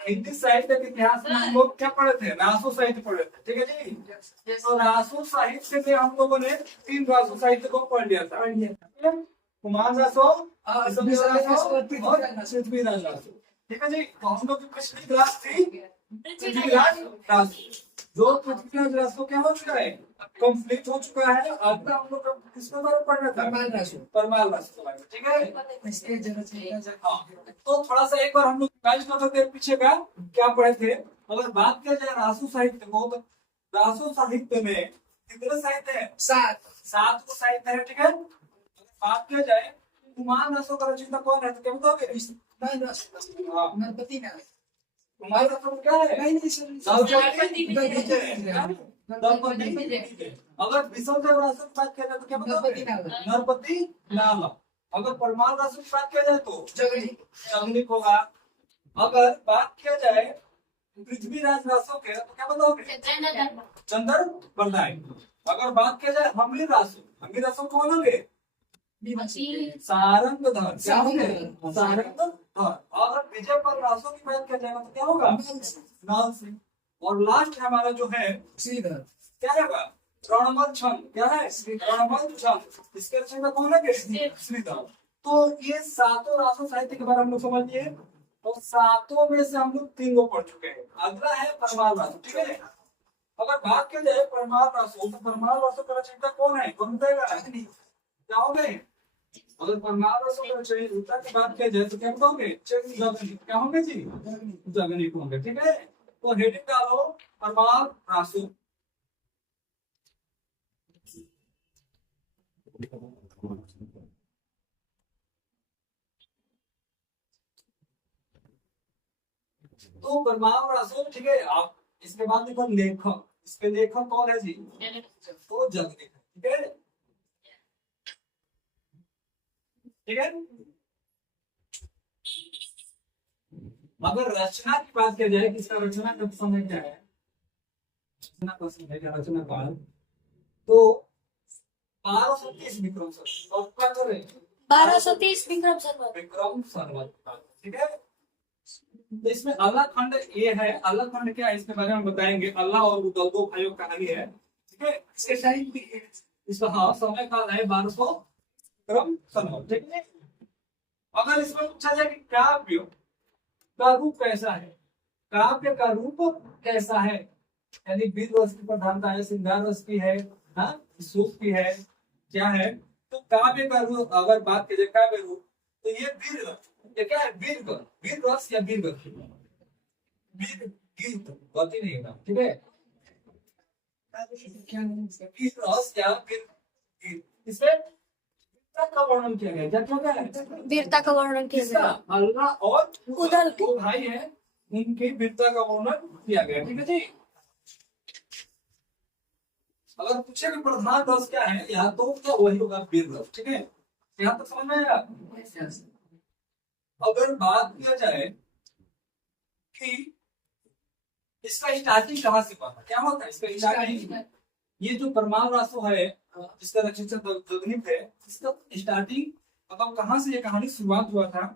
हिंदी साहित्य के इतिहास में हम लोग क्या पढ़े थे? रासो साहित्य पढ़े थे, ठीक है जी। तो रासो साहित्य में हम लोगों ने 3 रासो साहित्य को पढ़ लिया था। कुमार रासो, और पृथ्वीराज रासो, ठीक है जी। तो हम लोग की पिछली क्लास थी पृथ्वीराज रासो। जो पृथ्वीराज रासो क्या हो चुका है, कंप्लीट हो चुका है। अगला हम लोग किसके बारे में पढ़ना था? परमाल रासो के बारे में, ठीक है। हाँ, तो थोड़ा सा एक बार हम लोग रिवाइज कर सकते हैं पीछे का क्या पढ़े थे। अगर बात किया जाए रासो साहित्य को, तो रासो साहित्य में कितने साहित्य है? 7 को साहित्य है, ठीक है। बात किया जाए कुमार रासो का रचयिता कौन है, तो क्या बताओगे? कुमार रासो क्या है? अगर विश्वदेव रासो की बात किया जाए तो क्या बताओगे? नरपति नाल। अगर परमाल रासो की बात किया जाए तो जगनिक होगा। अगर बात किया जाए पृथ्वीराज रासो के तो क्या बताओगे? चंद्र बरदाई। अगर बात किया जाए हमीर रासो कौन होंगे? सारंगधर। क्या होंगे? सारंगधर। अगर विजय पर रासो की बात किया जाएगा तो क्या होगा? नल सिंह। और लास्ट हमारा जो है श्रीधर, क्या होगा? रणमल छंद। क्या है? रणमल छंद। इसके रचयिता कौन है? श्रीधर। तो ये 7 रासो साहित्य के बारे में हम लोग समझ लिए। तो 7 में से हम लोग 3 को पढ़ चुके हैं। अगला है परमाल रासो, ठीक है। अगर बात की जाए परमाल रासो, तो परमाल रासो का रचयिता कौन है? कौन बताएगा? क्या होंगे? अगर परमाल रासो का रचयिता की बात किया जाए तो क्या बताओगे? क्या होंगे जी? जगनिक होंगे, ठीक है। तो हेडिंग डालो परमाल रासो। तो परमाल रासो, ठीक है। आप इसके बाद देखो लेखक। इसके लेखक कौन है जी? तो जगनिक, ठीक है, ठीक है। अगर रचना की बात किया जाए, किसका रचना का समय क्या है? रचना का समय क्या? रचना काल तो 1230 विक्रम संवत। और क्या कर रहे हैं? 1230 विक्रम संवत, ठीक है। तो इसमें अल्लाह खंड ये है। अल्लाह खंड क्या है इसके बारे में बताएंगे। अल्लाह और रुदल, 2 भाइयों की कहानी है, ठीक है। इसके टाइम भी इसका हाँ समय काल है 1200 विक्रम संवत, ठीक है। अगर इसमें पूछा जाए कि काव्य का रूप कैसा है, काव्य का रूप कैसा है, यानी वीर रस की प्रधानता है, श्रृंगार रस की है, हाँ, शोक की है, क्या है? तो काव्य का रूप अगर बात की जाए काव्य रूप, तो ये वीर रस। ये क्या है? वीर रस या वीर गति। वीर गीत गति नहीं होगा, ठीक है। वीर रस या वीर गीत, इसमें का वर्णन किया गया। क्या है? वीरता का वर्णन किया गया। अल्लाह और उदल 2 भाई हैं, इनकी वीरता का वर्णन किया गया, ठीक है जी। अगर पूछे कि प्रधान रस क्या है, यहाँ तो क्या वही होगा वीर रस, ठीक है। यहाँ तक समझ में आया? अगर बात किया जाए कि इसका स्टार्टिंग कहाँ से हुआ, क्या होता है इसका स्टार्टिंग? ये जो परमाल रासो है जिसका रचयिता जगनिक है, इसका स्टार्टिंग मतलब कहाँ से ये कहानी शुरुआत हुआ था,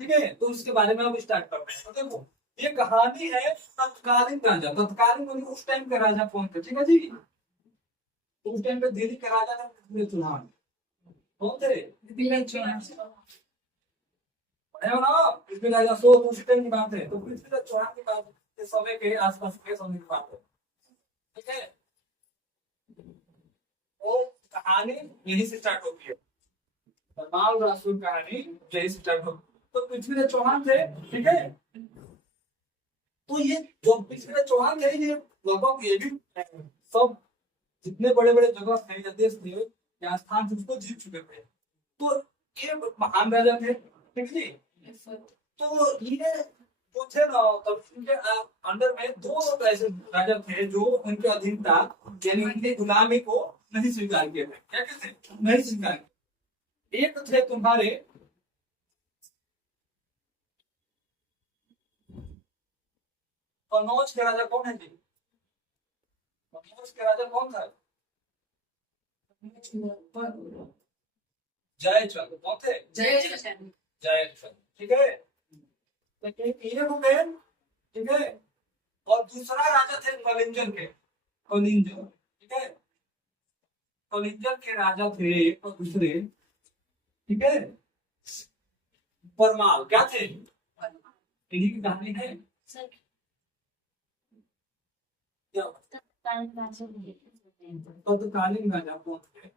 ठीक है। तो उसके बारे में अब स्टार्ट करते हैं। तो देखो ये कहानी है तत्कालीन राजा। तत्कालीन मतलब उस टाइम के राजा कौन थे, ठीक है जी। तो उस टाइम पे दिल्ली के राजा थे पृथ्वीराज चौहान। कौन थे? पृथ्वीराज चौहान। पढ़े हो ना? पृथ्वीराज सो उस टाइम की बात है। तो पृथ्वीराज चौहान की बात के समय के आसपास के समय की बात है, ठीक है। तो कहानी यही से स्टार्ट होती है। परमाल रासो कहानी यही से स्टार्ट होती है। तो पृथ्वीराज चौहान थे, ठीक है। तो ये जो पृथ्वीराज चौहान थे, ये लगभग ये भी सब जितने बड़े बड़े जगह थे या देश थे या स्थान थे उसको जीत चुके थे। तो ये महान राजा थे, ठीक है जी। तो ये जो थे ना, तब इनके अंडर में 2 ऐसे राजा थे जो उनके अधीन था, यानी उनके गुलामी को नहीं स्वीकार किए थे। क्या कहते? नहीं स्वीकार किए। एक थे तुम्हारे कन्नौज के राजा कौन है जी? कन्नौज के राजा कौन था? जयचंद। कौन थे? जयचंद, ठीक है। तो ये हो गए ठीक है। और दूसरा राजा थे कलिंजर के, कलिंजर, ठीक है, कलिंजर के राजा थे। और दूसरे, ठीक है, परमाल क्या थे, इन्हीं की कहानी है। सर क्या तत्कालीन राजा कौन थे?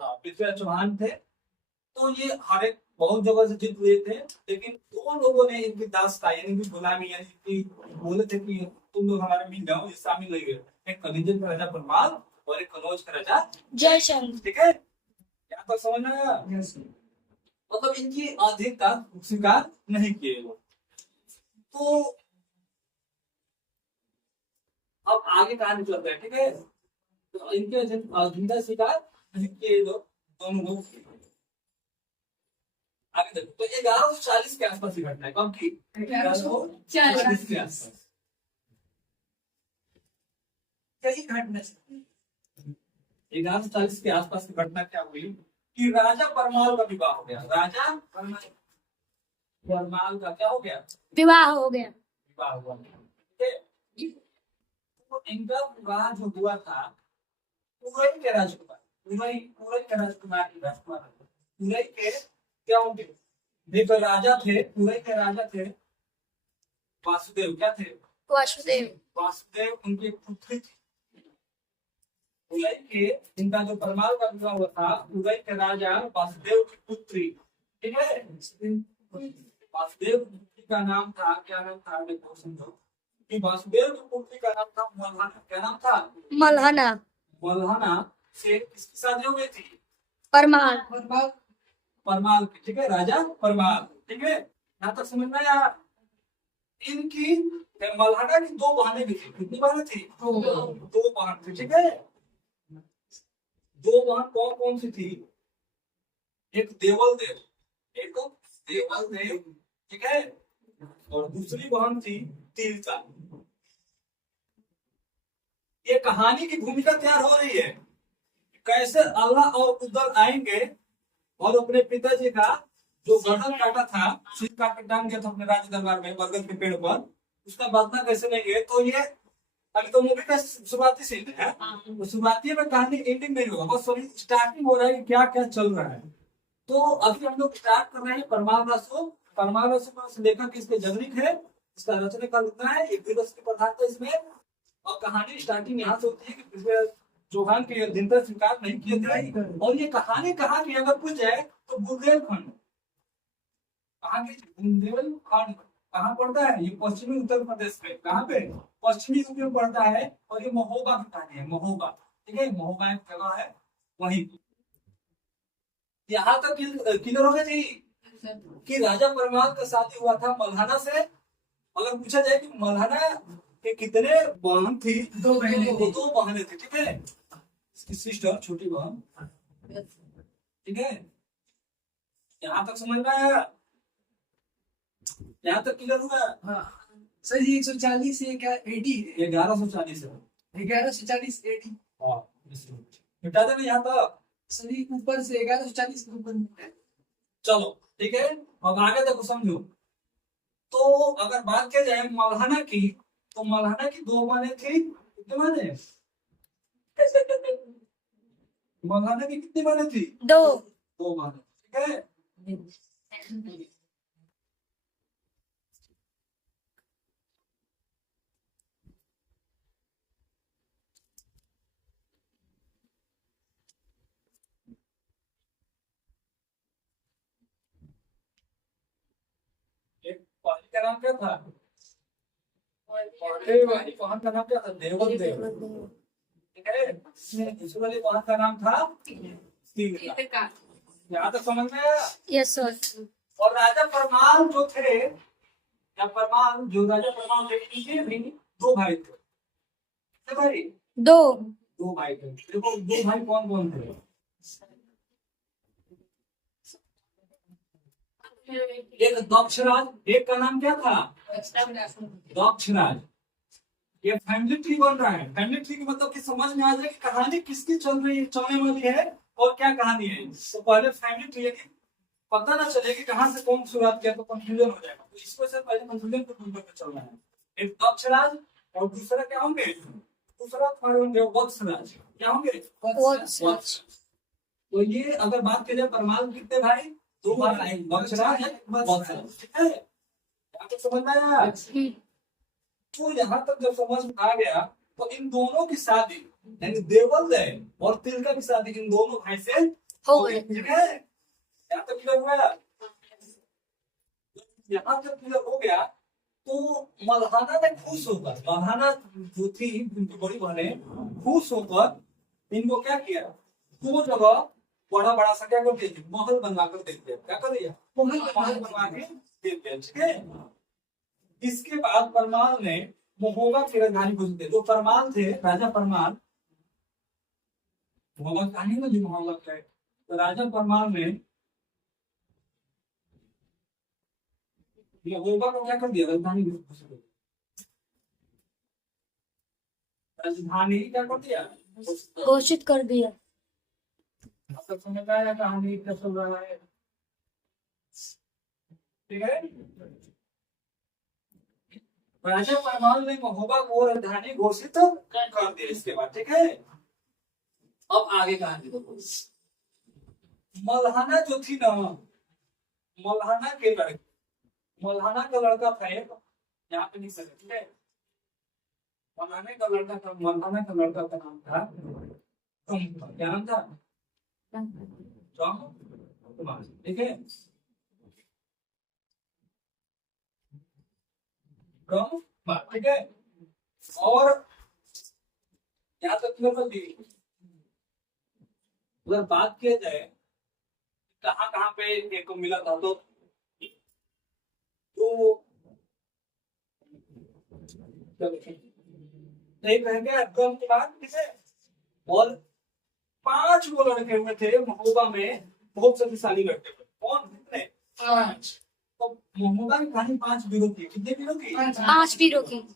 पृथ्वीराज चौहान थे। तो ये हर एक बहुत जगह से जीत हुए थे, लेकिन दो लोगों ने इनकी दासता यानी कि गुलामी यानी कि बोले थे कि तुम लोग हमारे मिल जाओ, ये शामिल नहीं हुए। एक कलिंजर का राजा परमाल और एक कनौज का राजा जयचंद। ठीक है, यहाँ तक समझ में आया? मतलब इनकी अधिकता स्वीकार नहीं किए लोग। तो अब आगे कहानी चलता है, ठीक है। तो इनके अधिकता स्वीकार नहीं किए लोग, दोनों लोग। आगे देखो, तो 1140 के आसपास की घटना है। कब की? 1140 के आसपास। यही घटना 1140 के आसपास की घटना क्या हुई कि राजा परमाल का विवाह हो गया। राजा परमाल का क्या हो गया? विवाह हो गया। विवाह हुआ। ठीक है? तो इनका विवाह जो हुआ था उरई के राजकुमार, उरई के राजकुमार की राजकुमार, उरई के क्या होंगे? देखो राजा थे, उरई के राजा थे वासुदेव। क्या थे? वासुदेव। वासुदेव उनकी पुत्री थी। उदय के इनका जो परमाल का विवाह हुआ था, उदय के राजा वासुदेव की पुत्री, ठीक है। वासुदेव की पुत्री का नाम था, क्या नाम था? देखो समझो कि वासुदेव की पुत्री का नाम था मल्हाना। क्या नाम था? मल्हाना। मल्हाना से किसकी शादी हो गई थी? परमाल। परमाल की, ठीक है, राजा परमाल, ठीक है। यहाँ तक समझ में आया? इनकी मल्हाना की दो बहनें भी थी। कितनी बहनें थी? दो बहन थी, ठीक है। दो बहन कौन कौन सी थी? एक देवल देव, एक देवल देव, ठीक है, और दूसरी बहन थी तिलचा। ये कहानी की भूमिका तैयार हो रही है, कैसे अल्लाह और उदर आएंगे और अपने पिताजी का जो गर्दन काटा था, सिर काट के टांग दिया था अपने राज दरबार में बरगद के पेड़ पर, उसका बदला कैसे लेंगे। तो ये अभी तो मूवी का शुरुआती सीन है, तो शुरुआती में कहानी एंडिंग नहीं होगा, बस स्टार्टिंग हो रहा है कि क्या क्या चल रहा है। तो अभी हम लोग स्टार्ट कर रहे हैं परमाल रसो। परमाल रसो का लेखक इसके जगनिक है, इसका रचना का लिखना है, एक दिवस की प्रधानता इसमें। और कहानी स्टार्टिंग यहाँ से होती है कि पृथ्वीराज चौहान के अधीनता स्वीकार नहीं किए थे। और ये कहानी कहाँ की अगर पूछ जाए तो बुंदेलखंड, कहाँ की? बुंदेलखंड कहाँ पड़ता है? ये पश्चिमी उत्तर प्रदेश में। कहाँ पे? पश्चिमी यूपी में पड़ता है। और ये महोबा की कहानी है, महोबा, ठीक है, महोबा एक जगह है वहीं। यहाँ तक क्लियर हो गया जी कि राजा परमाल का शादी हुआ था मल्हाना से। अगर पूछा जाए कि मल्हाना के कितने बहन थी? दो बहनें थी। दो बहनें थी, ठीक है, इसकी सिस्टर छोटी बहन, ठीक है। यहाँ तक समझ में आया? यहाँ तक क्लियर हुआ? हाँ सर, ये 140 से क्या 80 है? 1140 है। 1140 80। मिटा देना यहाँ तक। सर ये ऊपर से 1140 के ऊपर है। चलो ठीक है, अब आगे देखो समझो। तो अगर बात किया जाए मल्हाना की, तो मल्हाना की दो बहनें थी। कितनी बहनें? मल्हाना की कितनी बहनें थी? दो। दो बहनें, ठीक है। एक पहली का नाम क्या था? पहले वाली बहन का नाम क्या था? देवल देव, ठीक है। दूसरी वाली बहन का नाम था तिलका। यहाँ तक समझ में आया? Yes sir. और राजा परमाल जो थे, या परमाल जो राजा परमाल थे, इनके भी दो भाई थे। कितने भाई? दो। दो भाई थे। देखो दो भाई कौन कौन थे? एक दक्षराज, एक का नाम क्या था? दक्षराज। ये फैमिली ट्री बन रहा है। फैमिली ट्री का मतलब कि समझ में आ जाए कि कहानी किसकी चलने वाली है और क्या कहानी है। तो पहले फैमिली ट्री पता ना चले कि कहाँ से कौन शुरुआत किया तो कंफ्यूजन हो जाएगा। तो इसको से पहले कंफ्यूजन को दूर करके चलना है। एक दक्षराज और दूसरा क्या होंगे, दूसरा तुम्हारे होंगे वत्सराज। क्या होंगे, वत्सराज। तो ये अगर बात की जाए परमाणु कितने भाई, दो भाई, दक्षराज वत्सराज, ठीक है। आपको समझ में आया। तो यहाँ तक जब समझ में आ गया तो इन दोनों की शादी यानी देवल और तिलका की शादी इन दोनों भाई से हो गई। ठीक है। यहाँ तक क्लियर हुआ। यहाँ तक क्लियर हो गया तो मल्हाना ने खुश होकर, मल्हाना जो थी उनकी बड़ी बहन, खुश होकर इनको क्या किया, दो जगह बड़ा बड़ा सा क्या कर दिया, महल बनवा कर दे दिया। क्या कर दिया, महल बनवा के दे दिया, ठीक है। इसके बाद परमाल ने महोबा की राजधानी घोषित की। जो परमाल थे, राजा परमाल, मोहम्मद कहानी में जो मोहम्मद है, तो राजा परमाल ने महोबा को क्या कर दिया, राजधानी घोषित कर दिया। राजधानी क्या कर दिया, घोषित कर दिया। अब तक समझ में आया कहानी क्या चल रहा है, ठीक है। राजा परमाल ने महोबा को राजधानी घोषित कर दिया इसके बाद, ठीक है। अब आगे कहानी देखो। मल्हाना जो थी ना, मल्हाना के लड़के, मल्हाना का लड़का था एक, यहाँ पे नहीं सकते, ठीक है। मल्हाना का लड़का था, मल्हाना का लड़का का नाम था कुमार। क्या नाम था, कुमार, ठीक है। ठीक है। और यहाँ तक अगर बात किया जाए कहाँ कहाँ पे एक को मिला था, तो एक है क्या कम के बाद, ठीक है। और 5 वो लड़के हुए थे महोबा में, बहुत शक्तिशाली लड़के हुए। कौन, कितने, 5। तो महोबा की कहानी 5 वीरों की, कितने वीरों की, 5 वीरों की।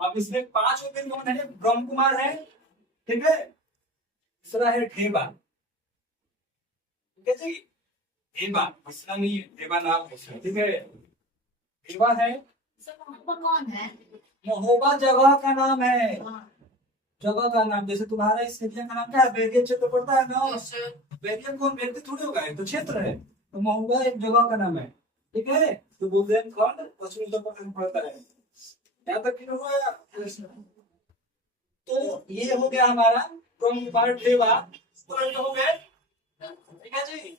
अब इसमें 5 वीर कौन है, ब्रह्म कुमार है, ठीक है। दूसरा है ढेबा, ठीक है जी। ढेबा दूसरा नहीं है, ढेबा नाम है, ठीक है। ढेबा है। कौन है, महोबा जगह का नाम है, जगह का नाम। जैसे तुम्हारा इस एरिया का नाम क्या है, बेरिया क्षेत्र पड़ता है ना। बेरिया कौन व्यक्ति थोड़ी होगा, तो क्षेत्र है। तो महोबा एक जगह का नाम है, ठीक है। तो बुंदेलखंड पश्चिमी उत्तर प्रदेश में पड़ता है। यहाँ तक क्लियर हुआ। तो ये हो गया हमारा प्रमुख कुमार ढेबा, हो गए, ठीक है जी।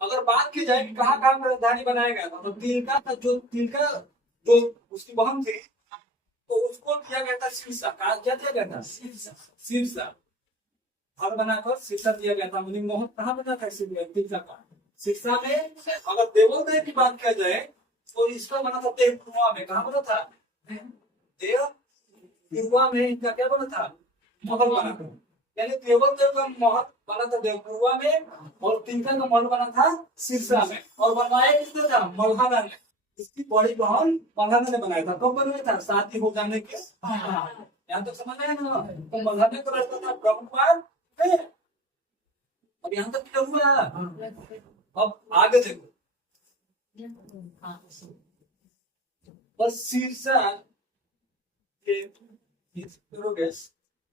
अगर बात की जाए कि कहाँ कहाँ पर राजधानी बनाया गया था, तो तिलका का जो उसकी बहन थी, तो उसको दिया गया था सिरसा। क्या दिया गया था, सिरसा। घर बनाकर सिरसा दिया गया था। मोहन कहाँ बना था, तिलका का सिरसा में। अगर देवल देव की बात किया जाए तो इसका बना था देवपुरवा में। कहाँ बना था, देवपुरवा में इनका क्या बना था, महल बना था। यानी देवल देव का महल बना था देवपुरवा में, और तिलका का महल बना था सिरसा में। और बनवाया किसने था, मल्हाना ने। इसकी बड़ी बहन मल्हाना ने बनाया था। कब बनवाया था, शादी हो जाने के। यहाँ तक समझ आया ना। तो मल्हाना का लड़का था ब्रह्म कुमार। अब यहाँ तक क्या हुआ। अब आगे देखो, और सिरसा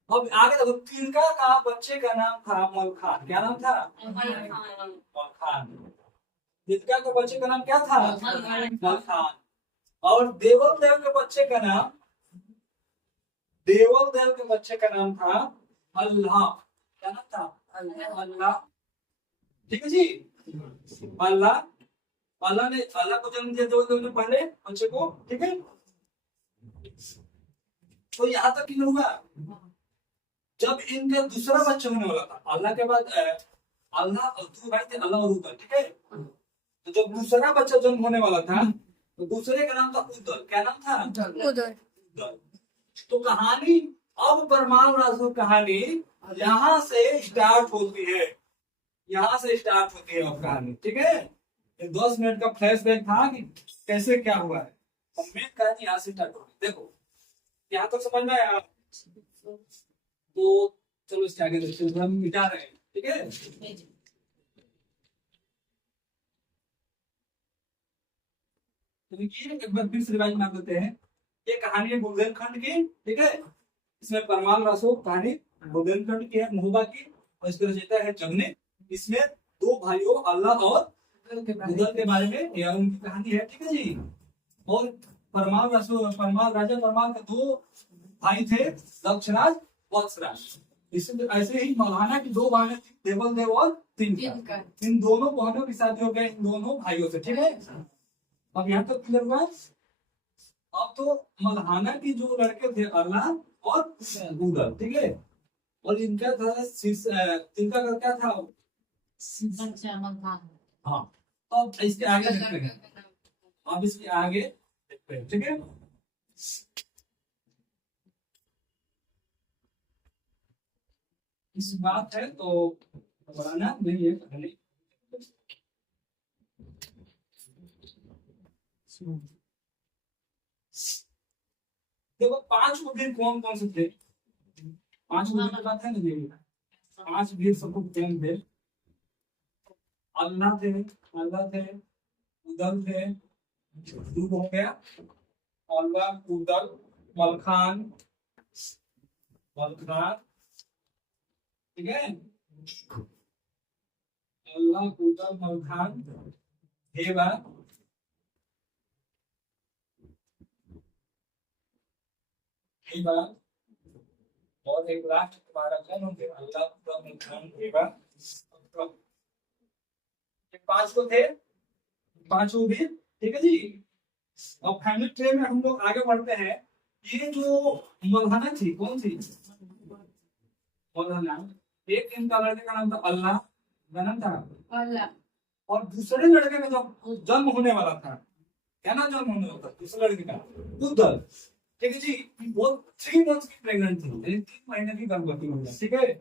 अब आगे देखो। तिलका का बच्चे का नाम था मलखान। क्या नाम था, मलखान। तिलका के बच्चे का नाम क्या था, मलखान। और देवल देव के बच्चे का नाम, देवल देव के बच्चे का नाम था अल्लाह। क्या नाम था, अल्लाह, ठीक है जी। अल्लाह, अल्लाह ने अल्लाह को जन्म दिया देवल देव ने पहले बच्चे को, ठीक है। तो यहाँ तक क्लियर हुआ। जब इनका दूसरा बच्चा होने वाला था, अल्लाह के बाद अल्लाह और दो भाई थे, अल्लाह और उदल, ठीक है। तो जब दूसरा बच्चा जन्म होने वाला था, तो दूसरे का नाम था उदल। क्या नाम था, उदल। तो कहानी अब परमाणु राष्ट्र कहानी यहाँ से स्टार्ट होती है, यहाँ से स्टार्ट होती है अब कहानी, ठीक है। 10 मिनट का फ्लैशबैक था कि कैसे क्या हुआ है। अब मेन कहानी यहाँ से स्टार्ट होगी। देखो यहाँ तक समझ में आया? तो चलो इसके आगे देखते हैं, हम मिटा रहे हैं, ठीक है। तो देखिए एक बार फिर से रिवाइज मार देते हैं। ये कहानी है बुंदेलखंड की, ठीक है। इसमें परमाल रसो कहानी बुंदेलखंड की है, महोबा की, और इसके रचयिता है जमने। इसमें दो भाइयों अल्लाह और गूगल के बारे में यह उनकी कहानी है, ठीक है जी। और परमाल राजा परमाल के दो भाई थे, दक्षराज वत्सराज। इसे ऐसे ही मल्हाना की दो बहनें थी, देवल देव और तिनका। इन दोनों बहनों की शादी हो गई इन दोनों भाइयों से, ठीक है। अब यहाँ तक क्लियर हुआ। अब तो मल्हाना की जो लड़के थे अल्लाह और गूगल, ठीक है। और इनका था तिनका का क्या था? हाँ, तो अब इसके आगे देखते हैं। अब इसके आगे देखते हैं, ठीक है। इस बात है तो बढ़ाना नहीं है, नहीं। देखो 5 वीर कौन कौन से थे? 5 वीर की बात है ना जी। 5 वीर सबको कौन थे? अल्लाह थे, उदल थे, दूध हो गया, अल्लाह, उदल, मलखान, ठीक है। अल्लाह, उदल, मलखान, हेबा, और एक लास्ट तुम्हारा कौन होंगे? अल्लाह, उदल, मलखान, हेबा। ये 5 तो थे, 5 भी, ठीक है जी। अब फैमिली ट्री में हम लोग आगे बढ़ते हैं। ये जो मल्हाना थी, कौन थी मल्हाना? एक इनका लड़के का नाम था अल्लाह, का नाम था अल्लाह। और दूसरे लड़के का जब जन्म होने वाला था, क्या ना जन्म होने वाला था दूसरे लड़के का? उदल, ठीक है जी। वो 3 मंथ्स की प्रेग्नेंट थी, यानी 3 महीने की गर्भवती हो गया, ठीक है।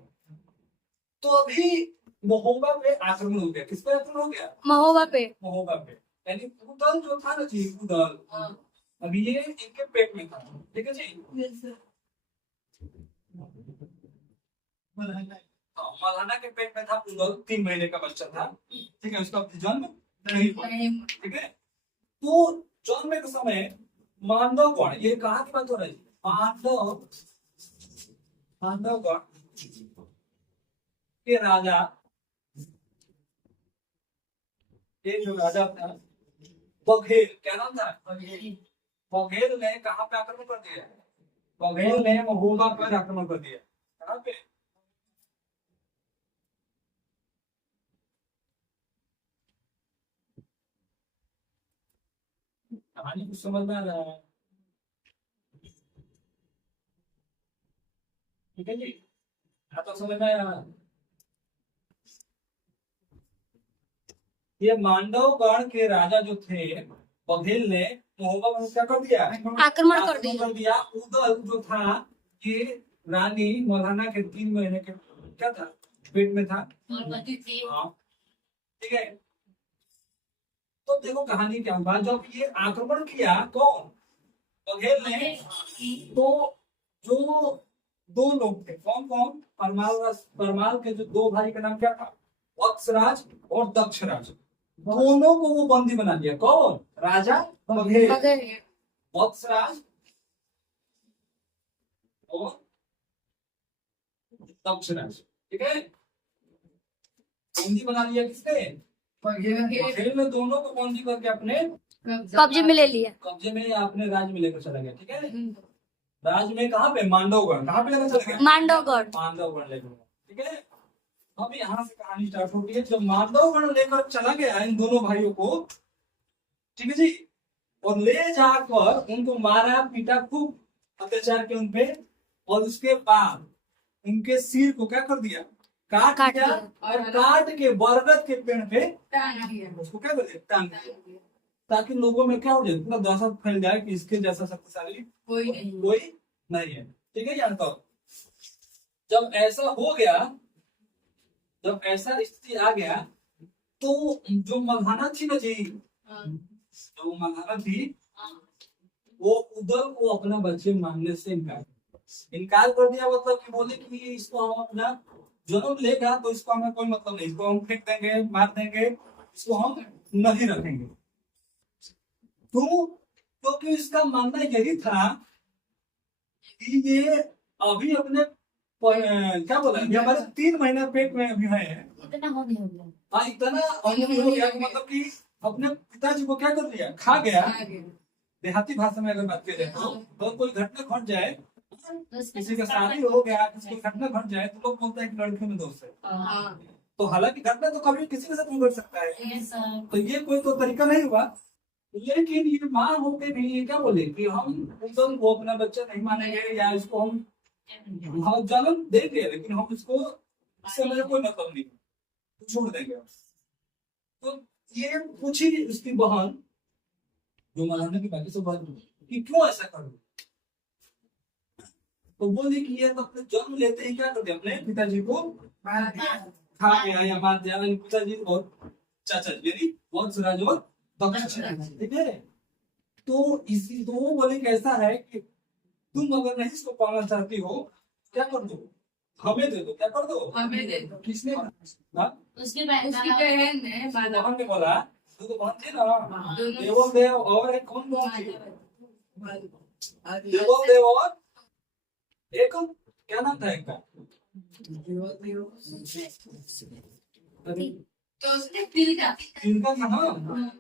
तो अभी महोबा पे आक्रमण हो गया। किस पे आक्रमण हो गया? महोबा पे। महोबा पे, यानी उदल जो था ना जी, उदल अभी ये इनके पेट में था, ठीक है जी। मल्हाना के पेट में था उदल, 3 महीने का बच्चा था, ठीक है। उसका जन्म नहीं हुआ, ठीक है। तो जन्म के समय मांडवगण, ये कहाँ की बात हो रही है? पांडवगण के राजा, ये जो राजा था बघेल, क्या नाम था? बघेल ने कहाँ पे आक्रमण कर दिया? बघेल ने महोबा पर आक्रमण कर दिया। कहाँ पे? कहानी कुछ समझ में आ रहा है? ठीक है जी, हाँ तो समझ में आया। ये मांडवगण के राजा जो थे बघेल ने महोबा पर क्या कर दिया? आक्रमण कर दिया। उदल जो था ये रानी मल्हाना के 3 महीने के क्या था? पेट में था, हाँ, ठीक है। तो देखो कहानी क्या हुआ। जब ये आक्रमण किया कौन? बघेल ने। तो जो 2 लोग थे, कौन कौन? परमाल के जो 2 भाई का नाम क्या था? वत्सराज और दक्षराज। दोनों को वो बंदी बना दिया। कौन? राजा बघेल, वत्सराज और दक्षराज, ठीक है। बंदी बना लिया किसने? बघेल ने दोनों को बंदी करके अपने कब्जे में ले लिया। कब्जे में या अपने राज्य में लेकर चला गया, ठीक है। राज्य में कहाँ पे? मांडवगढ़। कहाँ पे लेकर चला गया? मांडवगढ़ लेकर, ठीक है। अब यहाँ से कहानी स्टार्ट होती है। जब मांडवगढ़ लेकर चला गया इन दोनों भाइयों को, ठीक है जी, और ले जाकर उनको मारा पीटा, खूब अत्याचार किया उनपे, और उसके बाद उनके सिर को क्या कर दिया? काट दिया, और काट के बरगद के पेड़ पे उसको क्या कर दिया? टांग दिया, ताकि लोगों में क्या हो जाए? पूरा दहशत फैल जाए कि इसके जैसा शक्तिशाली कोई नहीं है, ठीक है। जानता हूं जब ऐसा हो गया, जब ऐसा स्थिति आ गया, तो जो मल्हाना थी ना जी, जो मल्हाना थी वो उदल को अपना बच्चे मानने से इनकार कर दिया। मतलब कि बोले कि इसको हम अपना जन्म लेगा तो इसको हमें कोई मतलब नहीं, इसको हम फेंक देंगे, मार देंगे, इसको हम नहीं रखेंगे। तो क्योंकि इसका मानना यही था कि ये अभी अपने क्या बोला, ये हमारे 3 महीने पेट में अभी है। इतना हो गया। हाँ, इतना अनुभव हो गया कि मतलब कि अपने पिताजी को क्या कर दिया, खा गया। देहाती भाषा में अगर बात की जाए तो कोई घटना घट जाए, किसी का शादी हो गया, किसी को घटना घट जाए तो लोग बोलते हैं कि लड़की में दोष है। तो हालांकि घटना तो कभी किसी के साथ नहीं घट सकता है, तो ये कोई तो तरीका नहीं हुआ। लेकिन ये माँ होके भी ये क्या बोले कि हम एकदम वो अपना बच्चा नहीं मानेंगे, या इसको हम जन्म देंगे लेकिन हम इसको, इससे मेरे कोई मतलब नहीं, छोड़ देंगे। तो ये पूछी उसकी बहन जो मलाना की बाकी से बहन कि क्यों ऐसा करूं, तो बोली कि ये तो अपने जन्म लेते ही क्या कर दिया, अपने पिताजी को खा गया या मार दिया। पिताजी और चाचा यानी वंशराज और दक्ष, ठीक है। तो इसी तो वो बोले कैसा है कि तुम अगर नहीं इसको पाना चाहती हो, क्या कर दो, हमें दे दो। क्या कर दो, हमें दे दो। किसने, उसकी बहन बहन है बहन ने बोला, तू तो बहन थी ना, देवल देव और एक कौन बहन थी, देवल देव और एक क्या नाम था एक का, तो उसने दिल का इनका था ना।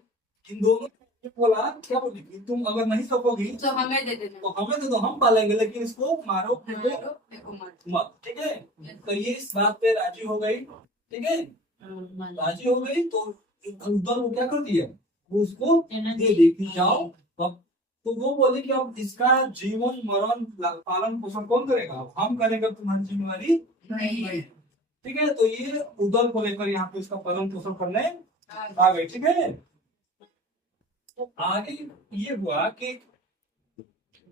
इन दोनों ने बोला, क्या बोली कि तुम अगर नहीं सकोगी तो हमें दे देना, तो हमें दे दो, हम पालेंगे, लेकिन इसको मारो फेंको देखो मत। मत, ठीक है। तो ये इस बात पे राजी हो गई, ठीक है। राजी हो गई तो उधर वो क्या कर दिया, वो उसको दे दी कि जाओ अब। तो वो बोले कि अब इसका जीवन मरण पालन पोषण कौन करेगा, हम करेंगे, तुम्हारी जिम्मेवारी नहीं, ठीक है। तो ये उधर को लेकर यहाँ पे इसका पालन पोषण करने आ गई, ठीक है। तो आगे ये हुआ कि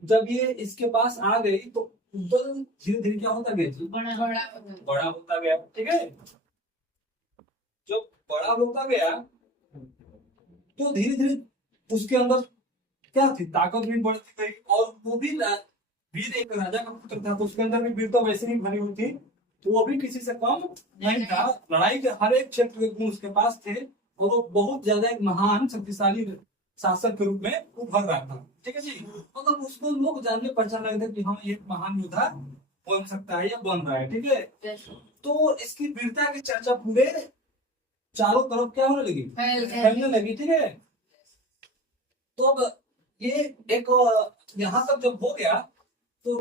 जब ये इसके पास आ गई तो उधर धीरे धीरे क्या होता गया जी, बड़ा होता गया, ठीक है। जब बड़ा होता गया तो धीरे धीरे उसके अंदर क्या थी, ताकत भी बढ़ती गई। और वो भी वीर एक राजा का पुत्र था, तो उसके अंदर भी वीर तो वैसे ही भरी हुई थी, तो वो भी किसी से कम नहीं था। लड़ाई के हर एक क्षेत्र के गुण उसके पास थे, और वो बहुत ज्यादा एक महान शक्तिशाली शासक के रूप में उभर रहा था, ठीक है जी। मतलब उसको लोग जानने पहचान रहे थे कि हाँ ये एक महान योद्धा बन सकता है या बन रहा है, ठीक है। तो इसकी वीरता की चर्चा पूरे चारों तरफ क्या होने लगी, फैलने लगी, ठीक है। तो अब ये एक यहाँ तक जब हो गया तो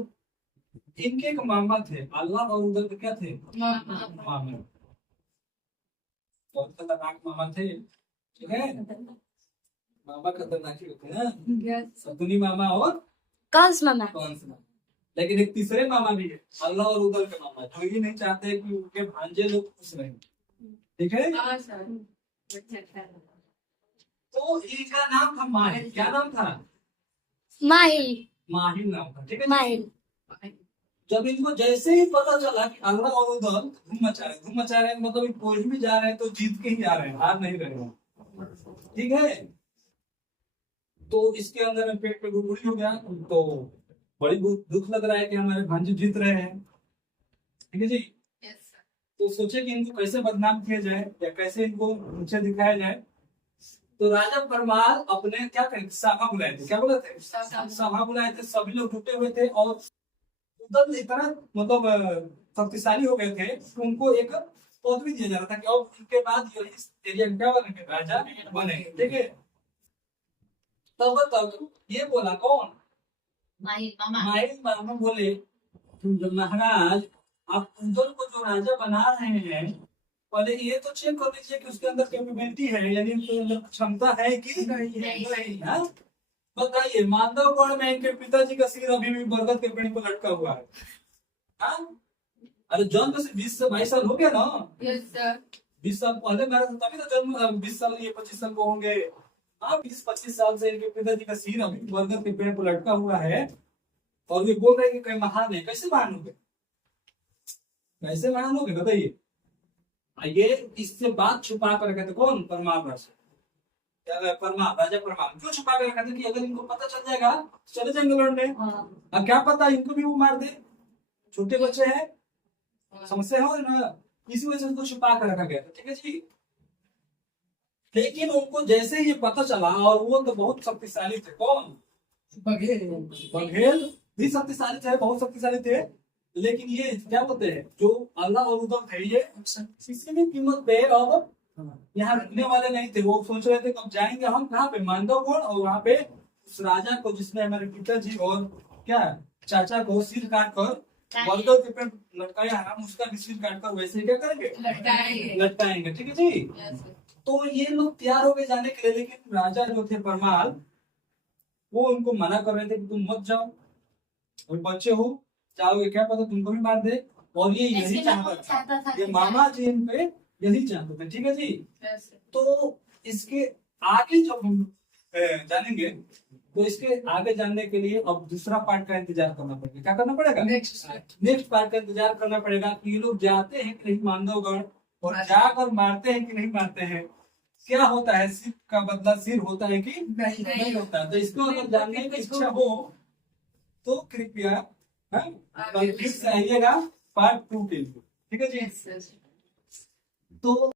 इनके एक मामा थे, अल्लाह और उधर के क्या थे, मामा, बहुत खतरनाक मामा थे, ठीक है। मामा खतरनाक ही होते हैं ना, सतुनी मामा और कंस मामा। कंस मामा। लेकिन एक तीसरे मामा भी है, अल्लाह और उधर के मामा, जो ही नहीं चाहते कि उनके भांजे लोग खुश रहें, ठीक है। तो इनका नाम था माहिल। क्या नाम था, माहिल। माहिल नाम था, ठीक है। माहिल। जब इनको जैसे ही पता चला कि अल्लाह और उधर धूम मचा रहे हैं, मतलब कोई भी जा रहे हैं तो जीत के ही जा रहे हैं, हार नहीं रहे हैं, ठीक है। तो इसके अंदर में पेट पे गुड़गुड़ी हो गया, तो बड़ी दुख लग रहा है कि हमारे भांजे जीत रहे हैं, ठीक है जी। तो सोचे कि इनको कैसे बदनाम किया जाए या कैसे इनको नीचे दिखाया जाए। तो राजा परमाल अपने क्या करें, सभा बुलाए थे, क्या बोले थे, सभा बुलाए थे। सभी लोग जुटे हुए थे और उधर इतना मतलब शक्तिशाली हो गए थे कि उनको एक पदवी दिया जा रहा था कि अब इनके बाद ये इस एरिया में क्या बनेंगे, राजा बने, ठीक है। तब ये बोला कौन, माहिल मामा बोले, महाराज आप उधर को जो राजा बना रहे हैं, पहले ये तो चेक कर लीजिए कि उसके अंदर कैपेबिलिटी है, यानी उसके अंदर क्षमता है कि नहीं, हाँ? बताइए, माधवगढ़ में इनके पिताजी का सिर अभी भी बरगद के पेड़ पर लटका हुआ है, हाँ? अरे जन्म से 20 से 22 साल हो गया ना, 20 साल पहले मारा था, तभी तो जन्म 20 साल ये 25 साल को होंगे, हाँ। 20-25 साल से इनके पिताजी का सिर अभी बरगद के पेड़ पर लटका हुआ है, और ये बोल रहे हैं कि कहीं महान है। कैसे महान हो गए, कैसे महान हो गए बताइए। ये इससे बात छुपा कर रखे थे, कौन, परमात्मा से, परमार, राजा परमार क्यों छुपा के रखा था कि अगर इनको पता चल जाएगा तो चले जाएंगे लड़ने। अब क्या पता इनको भी वो मार दे, छोटे बच्चे हैं, समस्या हो ना, इसी वजह से उनको छुपा कर रखा गया था। ठीक है जी। लेकिन उनको जैसे ही ये पता चला, और वो तो बहुत शक्तिशाली थे, कौन? बघेल भी शक्तिशाली थे, बहुत शक्तिशाली थे। लेकिन ये क्या बोलते हैं, जो अल्लाह और उधर थे, ये किसी भी कीमत पे अब यहाँ रुकने वाले नहीं थे। वो सोच रहे थे कब जाएंगे हम कहाँ पे, मांडवगढ़, और वहाँ पे उस राजा को, जिसने हमारे पिताजी और क्या चाचा को सिर काट कर बलगल के पेड़ लटकाया, हम उसका भी सिर काट कर वैसे ही क्या करेंगे, लटकाएंगे। ठीक है जी। तो ये लोग तैयार हो गए जाने के लिए, लेकिन राजा जो थे परमाल, वो उनको मना कर रहे थे कि तुम मत जाओ, और बच्चे हो, जाओगे क्या पता तुमको भी मार दे। और ये यही चाहता था, ये मामा जी इन पे यही चाहते थे। ठीक है जी। तो इसके आगे जब हम जानेंगे, तो इसके आगे जानने के लिए अब दूसरा पार्ट का इंतजार करना पड़ेगा। क्या करना पड़ेगा? नेक्स्ट पार्ट का इंतजार करना पड़ेगा कि ये लोग जाते हैं कि नहीं मांडवगढ़, और जाकर मारते हैं कि नहीं मारते हैं, क्या होता है, सिर का बदला सिर होता है कि नहीं होता। तो इसको अगर जानने की इच्छा हो तो कृपया फिर से आइएगा पार्ट 2 के लिए। ठीक है जी। तो